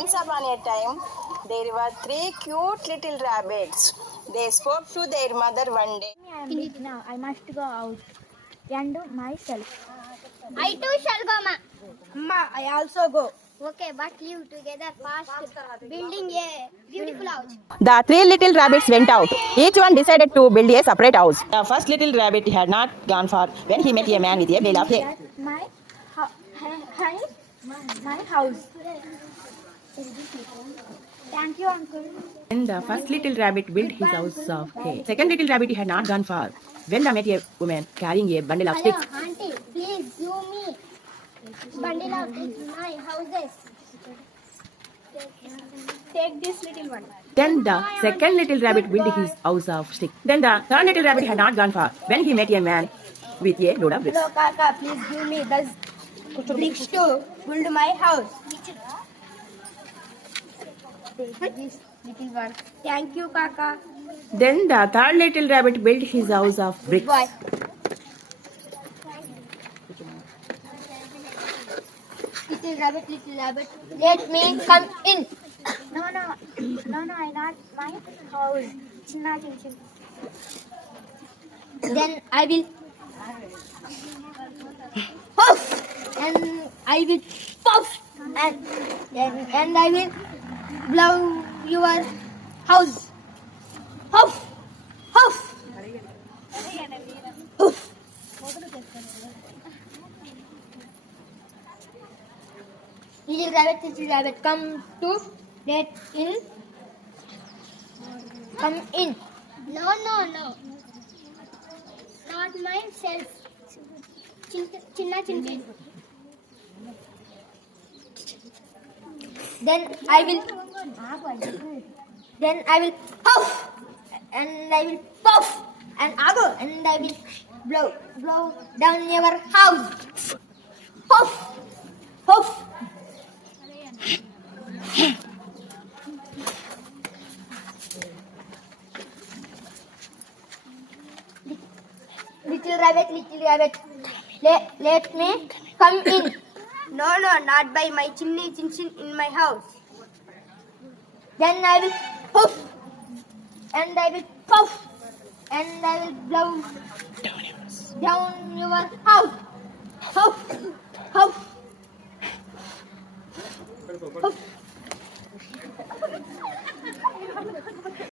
Once upon a time, there were three cute little rabbits. They spoke to their mother one day. I am big now. I must go out and do myself. I too shall go, ma. Amma, I also go. Okay, but live together fast, building a beautiful house. The three little rabbits went out. Each one decided to build a separate house. The first little rabbit had not gone far when he met a man with a bale of hay. That's my house. Thank you, uncle. Then the first little rabbit built his house of hay. Second little rabbit had not gone far when they met a woman carrying a bundle of Hello, sticks. auntie, please give me bundle of my houses. Take this little one. Then the second little rabbit built his house of sticks. Then the third little rabbit had not gone far when he met a man with a load of bricks. Hello, Kaka. Please give me the bricks to build my house. Take this little one. Thank you, Kaka. Then the third little rabbit built his house of bricks. Bye. Little rabbit, let me come in. No, I not my house. Chinna, chin. Then I will puff and I will puff and I will blow your house. Puff, puff. Puff. Little rabbit, come to get in. Come in. No. Not myself. Chinna, chin. Then I will puff and I will puff and I will blow down your house. Puff, puff. Little rabbit, let me come in. No, not by my chinny chin in my house. Then I will puff and I will puff and I will blow down your house. Puff, puff, puff.